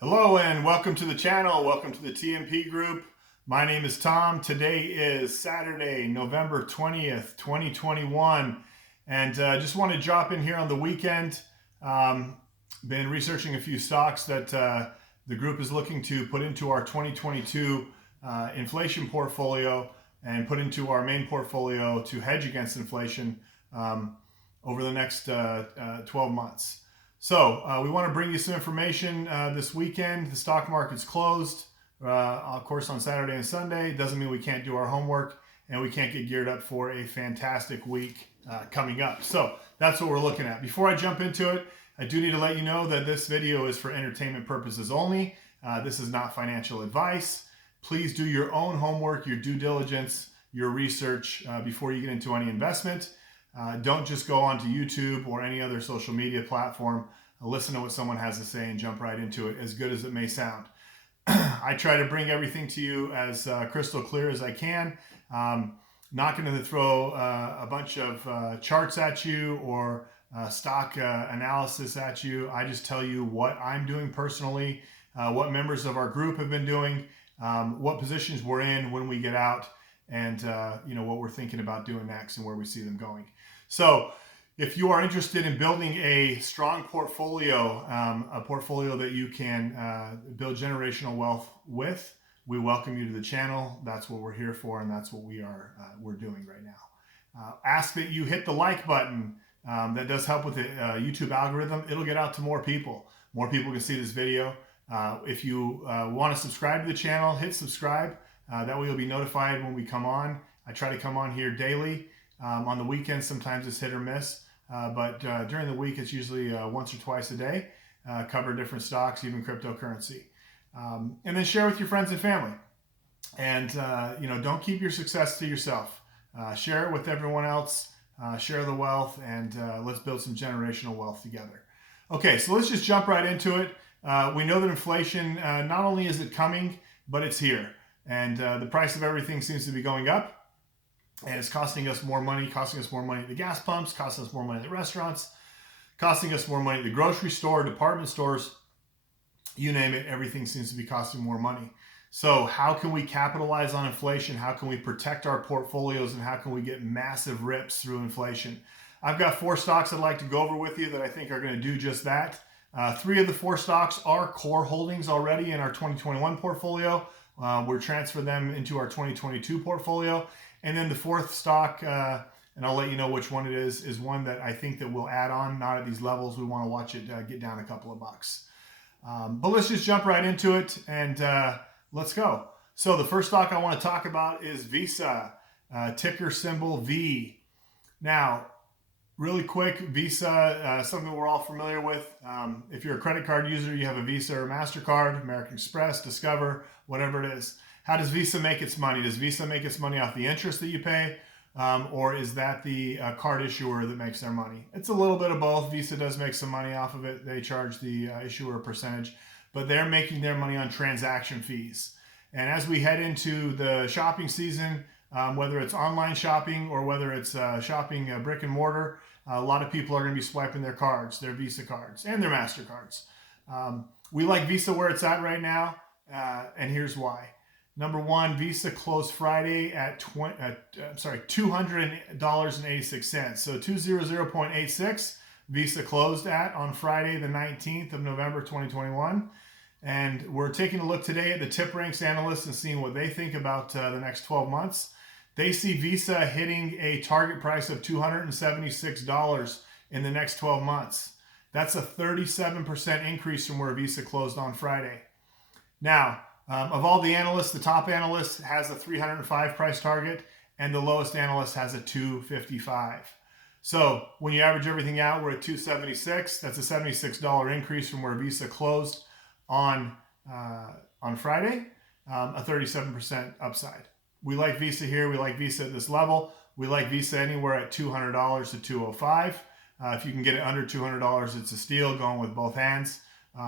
Hello and welcome to the channel. Welcome to the TMP group. My name is Tom. Today is Saturday, November 20th, 2021. And just want to drop in here on the weekend. Been researching a few stocks that the group is looking to put into our 2022 inflation portfolio and put into our main portfolio to hedge against inflation over the next 12 months. So we want to bring you some information this weekend. The stock market's closed, of course, on Saturday and Sunday. Doesn't mean we can't do our homework and we can't get geared up for a fantastic week coming up. So that's what we're looking at. Before I jump into it, I do need to let you know that this video is for entertainment purposes only. This is not financial advice. Please do your own homework, your due diligence, your research before you get into any investment. Don't just go onto YouTube or any other social media platform, listen to what someone has to say and jump right into it, as good as it may sound. I try to bring everything to you as crystal clear as I can. Not going to throw a bunch of charts at you or stock analysis at you. I just tell you what I'm doing personally, what members of our group have been doing, what positions we're in when we get out, and what we're thinking about doing next and where we see them going. So if you are interested in building a strong portfolio, a portfolio that you can build generational wealth with, we welcome you to the channel. That's what we're here for, and that's what we're doing right now. Ask that you hit the like button. That does help with the YouTube algorithm. It'll get out to more people. More people can see this video. If you want to subscribe to the channel, hit subscribe. That way you'll be notified when we come on. I try to come on here daily. On the weekends, sometimes it's hit or miss. But during the week, it's usually once or twice a day. Cover different stocks, even cryptocurrency. And then share with your friends and family. And, don't keep your success to yourself. Share it with everyone else. Share the wealth, and let's build some generational wealth together. Okay, so let's just jump right into it. We know that inflation, not only is it coming, but it's here. And the price of everything seems to be going up. And it's costing us more money at the gas pumps, costing us more money at the restaurants, costing us more money at the grocery store, department stores, you name it, everything seems to be costing more money. So how can we capitalize on inflation? How can we protect our portfolios, and how can we get massive rips through inflation? I've got 4 stocks I'd like to go over with you that I think are going to do just that. 3 of the 4 stocks are core holdings already in our 2021 portfolio. We're transferring them into our 2022 portfolio. And then the 4th stock, and I'll let you know which one it is one that I think that we'll add on, not at these levels. We want to watch it get down a couple of bucks. But let's just jump right into it, and let's go. So the first stock I want to talk about is Visa, ticker symbol V. Now, really quick, Visa, something we're all familiar with. If you're a credit card user, you have a Visa or MasterCard, American Express, Discover, whatever it is. How does Visa make its money? Does Visa make its money off the interest that you pay? Or is that the card issuer that makes their money? It's a little bit of both. Visa does make some money off of it. They charge the issuer a percentage, but they're making their money on transaction fees. And as we head into the shopping season, whether it's online shopping or whether it's shopping brick and mortar, a lot of people are going to be swiping their cards, their Visa cards and their MasterCards. We like Visa where it's at right now, and here's why. Number one, Visa closed Friday at $200.86. So 200.86 Visa closed at on Friday, the 19th of November, 2021. And we're taking a look today at the tip ranks analysts and seeing what they think about the next 12 months. They see Visa hitting a target price of $276 in the next 12 months. That's a 37% increase from where Visa closed on Friday. Now, of all the analysts, the top analyst has a 305 price target, and the lowest analyst has a 255. So when you average everything out, we're at 276. That's a $76 increase from where Visa closed on Friday, a 37% upside. We like Visa here. We like Visa at this level. We like Visa anywhere at $200 to $205. If you can get it under $200, it's a steal, going with both hands.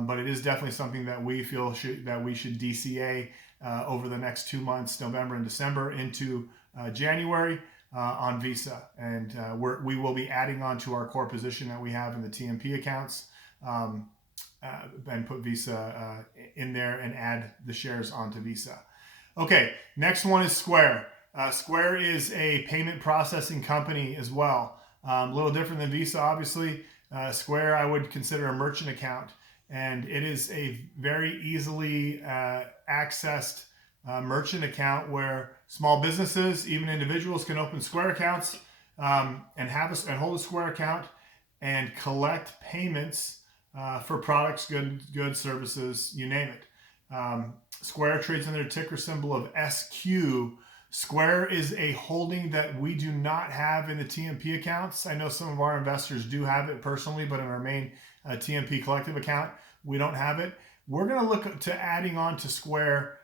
But it is definitely something that we feel that we should DCA over the next 2 months, November and December, into January on Visa. And we will be adding on to our core position that we have in the TMP accounts. and put Visa in there and add the shares onto Visa. Okay, next one is Square. Square is a payment processing company as well. A little different than Visa, obviously. Square I would consider a merchant account, and it is a very easily accessed merchant account where small businesses, even individuals, can open Square accounts and hold a Square account and collect payments for products, goods, services, you name it. Square trades under the ticker symbol of SQ. Square is a holding that we do not have in the TMP accounts. I know some of our investors do have it personally, but in our main TMP collective account, we don't have it. We're going to look to adding on to Square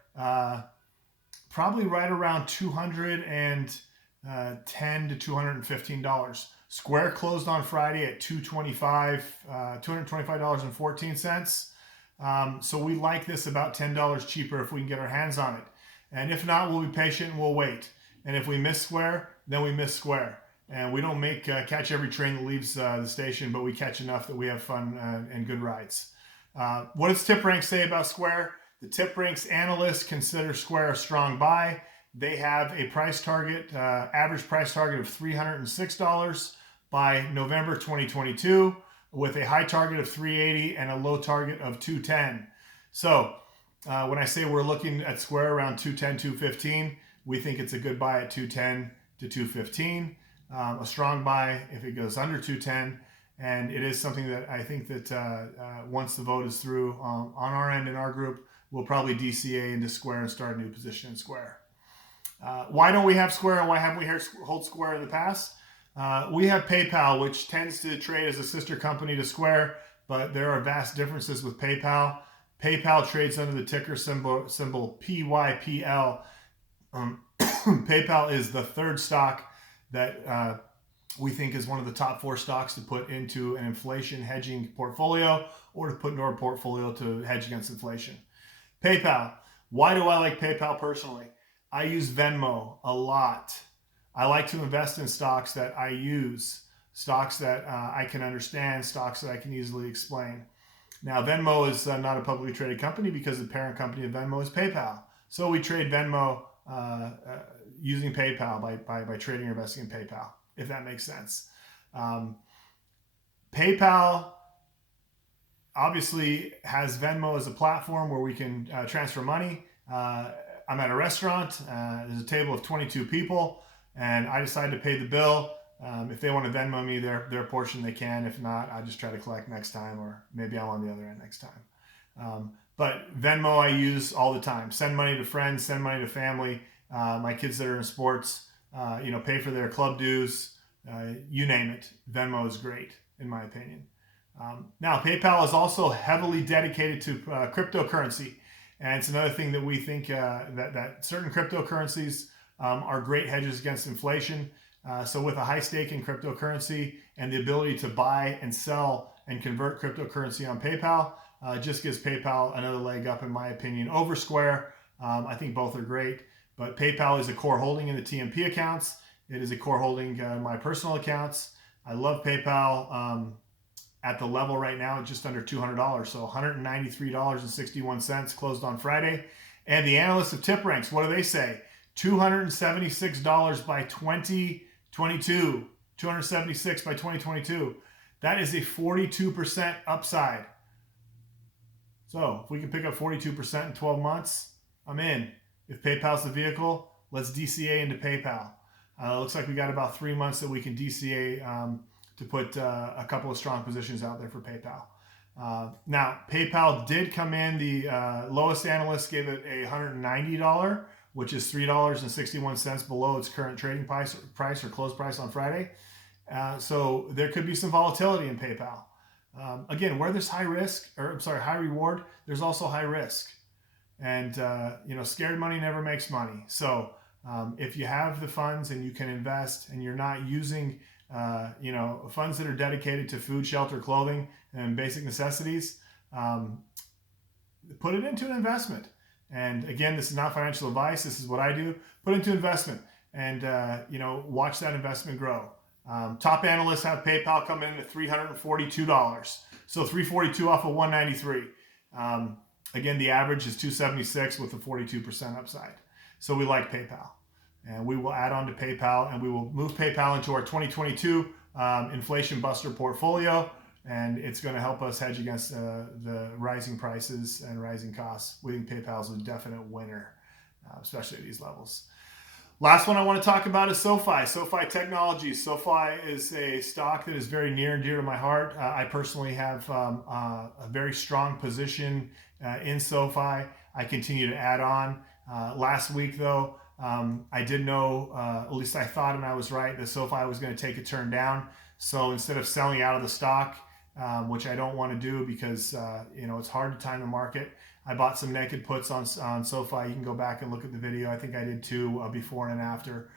probably right around $210 to $215. Square closed on Friday at $225.14. So we like this about $10 cheaper if we can get our hands on it. And if not, we'll be patient and we'll wait. And if we miss Square, then we miss Square. And we don't catch every train that leaves the station, but we catch enough that we have fun and good rides. What does TipRanks say about Square? The TipRanks analysts consider Square a strong buy. They have a price target, average price target of $306 by November 2022, with a high target of $380 and a low target of $210. So when I say we're looking at Square around $210, $215, we think it's a good buy at $210 to $215. A strong buy if it goes under $210. And it is something that I think that once the vote is through on our end in our group, we'll probably DCA into Square and start a new position in Square. Why don't we have Square, and why haven't we held Square in the past? We have PayPal, which tends to trade as a sister company to Square, but there are vast differences with PayPal. PayPal trades under the ticker symbol PYPL. PayPal is the third stock that we think is one of the top 4 stocks to put into an inflation hedging portfolio or to put into our portfolio to hedge against inflation. PayPal. Why do I like PayPal personally? I use Venmo a lot. I like to invest in stocks that I use, stocks that I can understand, stocks that I can easily explain. Now, Venmo is not a publicly traded company because the parent company of Venmo is PayPal. So we trade Venmo using PayPal by trading or investing in PayPal, if that makes sense. PayPal obviously has Venmo as a platform where we can transfer money. I'm at a restaurant. There's a table of 22 people, and I decide to pay the bill. If they want to Venmo me their portion, they can. If not, I just try to collect next time, or maybe I'm on the other end next time. But Venmo I use all the time. Send money to friends, send money to family. My kids that are in sports, pay for their club dues. You name it. Venmo is great, in my opinion. Now, PayPal is also heavily dedicated to cryptocurrency. And it's another thing that we think that certain cryptocurrencies are great hedges against inflation. So with a high stake in cryptocurrency and the ability to buy and sell and convert cryptocurrency on PayPal, just gives PayPal another leg up, in my opinion, over Square. I think both are great. But PayPal is a core holding in the TMP accounts. It is a core holding in my personal accounts. I love PayPal. At the level right now, just under $200, so $193.61 closed on Friday. And the analysts of TipRanks, what do they say? $276 by 2022. $276 by 2022. That is a 42% upside. So if we can pick up 42% in 12 months, I'm in. If PayPal's the vehicle, let's DCA into PayPal. Looks like we got about 3 months that we can DCA to put a couple of strong positions out there for PayPal. Now, PayPal did come in. The lowest analyst gave it $190, which is $3.61 below its current trading price or close price on Friday. So there could be some volatility in PayPal. Again, where there's high reward, there's also high risk. And scared money never makes money. So if you have the funds and you can invest, and you're not using funds that are dedicated to food, shelter, clothing, and basic necessities, put it into an investment. And again, this is not financial advice. This is what I do. Put it into investment and, watch that investment grow. Top analysts have PayPal coming in at $342. So $342 off of $193. Again, the average is $276 with a 42% upside. So we like PayPal. And we will add on to PayPal, and we will move PayPal into our 2022 inflation buster portfolio. And it's going to help us hedge against the rising prices and rising costs. We think PayPal is a definite winner, especially at these levels. Last one I want to talk about is SoFi. SoFi Technologies. SoFi is a stock that is very near and dear to my heart. I personally have a very strong position in SoFi. I continue to add on. Last week, though, I did know, at least I thought, and I was right, that SoFi was going to take a turn down. So instead of selling out of the stock, which I don't want to do because it's hard to time the market, I bought some naked puts on SoFi. You can go back and look at the video. I think I did two before and after.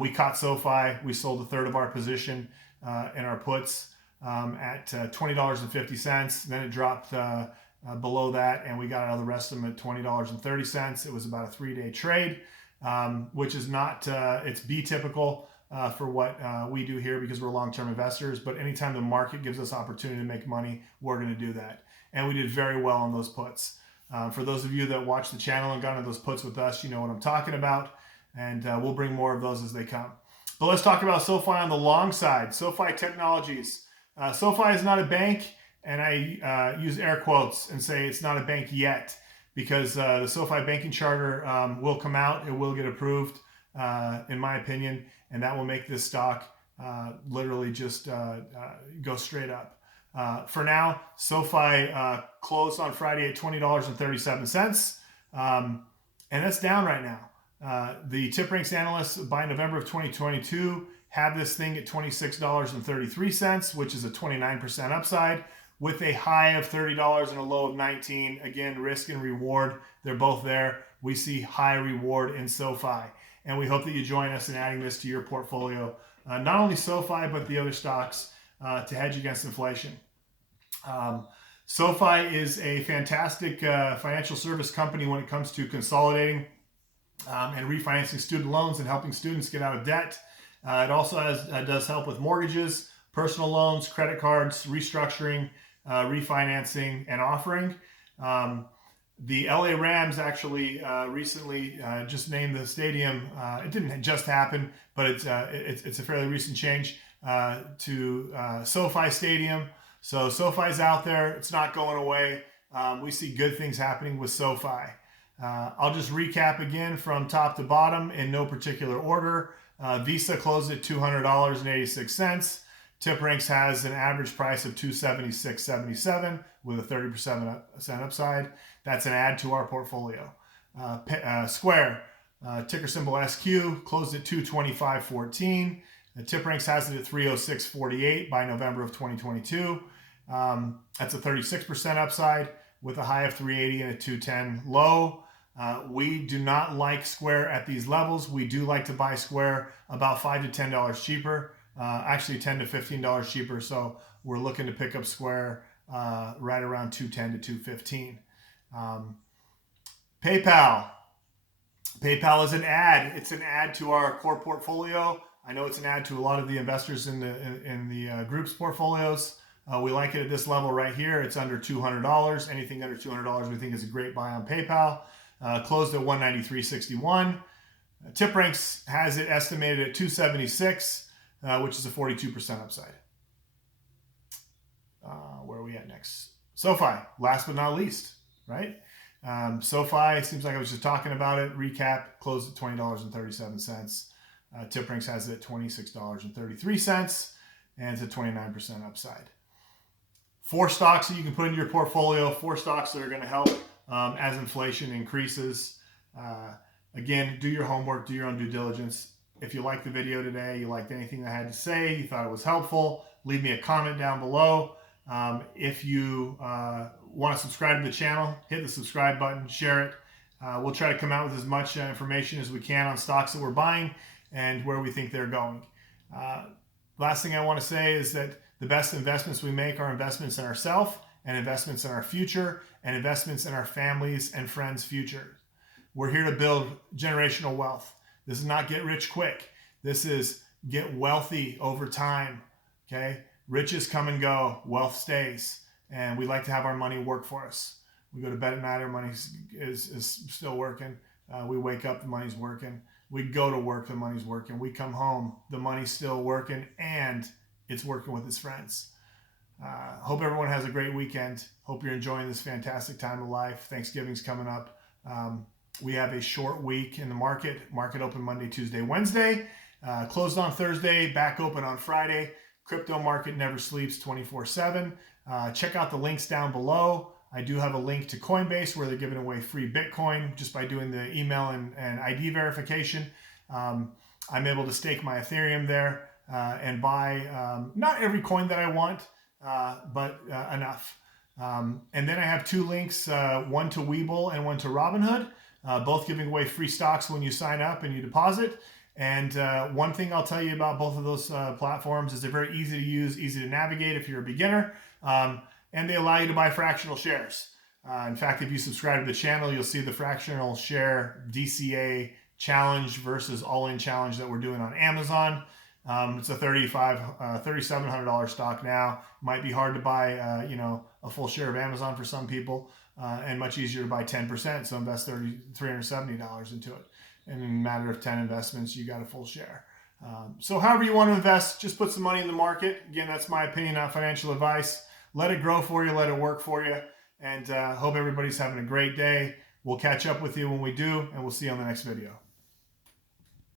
We caught SoFi. We sold a third of our position in our puts at $20.50. Then it dropped below that, and we got out of the rest of them at $20.30. It was about a 3-day trade, which is not, it's B-typical for what we do here because we're long-term investors. But anytime the market gives us opportunity to make money, we're going to do that. And we did very well on those puts. For those of you that watch the channel and got into those puts with us, you know what I'm talking about. And we'll bring more of those as they come. But let's talk about SoFi on the long side. SoFi Technologies. SoFi is not a bank, and I use air quotes and say it's not a bank yet because the SoFi banking charter will come out. It will get approved, in my opinion, and that will make this stock literally just go straight up. For now, SoFi closed on Friday at $20.37, and that's down right now. The TipRanks analysts by November of 2022 have this thing at $26.33, which is a 29% upside, with a high of $30 and a low of $19. Again, risk and reward, they're both there. We see high reward in SoFi, and we hope that you join us in adding this to your portfolio. Not only SoFi, but the other stocks to hedge against inflation. SoFi is a fantastic financial service company when it comes to consolidating and refinancing student loans and helping students get out of debt. It also does help with mortgages, personal loans, credit cards, restructuring, refinancing, and offering. The LA Rams actually recently just named the stadium. It didn't just happen, but it's a fairly recent change to SoFi Stadium. So SoFi's out there. It's not going away. We see good things happening with SoFi. I'll just recap again from top to bottom in no particular order. Visa closed at $200.86. TipRanks has an average price of $276.77 with a 30% upside. That's an add to our portfolio. Square, ticker symbol SQ, closed at $225.14. TipRanks has it at $306.48 by November of 2022. That's a 36% upside with a high of $380 and a $210 low. We do not like Square at these levels. We do like to buy Square about $5 to $10 cheaper, actually $10 to $15 cheaper. So we're looking to pick up Square right around $210 to $215. PayPal. PayPal is an add. It's an add to our core portfolio. I know it's an add to a lot of the investors in the group's portfolios. We like it at this level right here. It's under $200. Anything under $200 we think is a great buy on PayPal. Closed at $193.61. TipRanks has it estimated at $276, which is a 42% upside. Where are we at next? SoFi, last but not least, right? SoFi, seems like I was just talking about it. Recap, closed at $20.37. TipRanks has it at $26.33, and it's a 29% upside. 4 stocks that you can put into your portfolio, 4 stocks that are going to help as inflation increases. Again, do your homework, do your own due diligence. If you liked the video today, you liked anything I had to say, you thought it was helpful, leave me a comment down below. If you want to subscribe to the channel, hit the subscribe button, share it. We'll try to come out with as much information as we can on stocks that we're buying and where we think they're going. Last thing I want to say is that the best investments we make are investments in ourselves and investments in our future and investments in our families and friends' future. We're here to build generational wealth. This is not get rich quick. This is get wealthy over time. Okay, riches come and go, wealth stays, and we like to have our money work for us. We go to bed at night, our money is still working. We wake up, the money's working. We go to work, the money's working. We come home, the money's still working, and it's working with its friends. Hope everyone has a great weekend. Hope you're enjoying this fantastic time of life. Thanksgiving's coming up. We have a short week in the market. Market open Monday, Tuesday, Wednesday. Closed on Thursday, back open on Friday. Crypto market never sleeps 24/7. Check out the links down below. I do have a link to Coinbase where they're giving away free Bitcoin just by doing the email and ID verification. I'm able to stake my Ethereum there and buy not every coin that I want, but enough. And then I have two links, one to Webull and one to Robinhood, both giving away free stocks when you sign up and you deposit. And one thing I'll tell you about both of those platforms is they're very easy to use, easy to navigate if you're a beginner, and they allow you to buy fractional shares. In fact, if you subscribe to the channel, you'll see the fractional share DCA challenge versus all-in challenge that we're doing on Amazon. It's a $3,700 stock now. Might be hard to buy, a full share of Amazon for some people, and much easier to buy 10%. So invest $370 into it. And in a matter of 10 investments, you got a full share. So however you want to invest, just put some money in the market. Again, that's my opinion, not financial advice. Let it grow for you. Let it work for you. And hope everybody's having a great day. We'll catch up with you when we do, and we'll see you on the next video.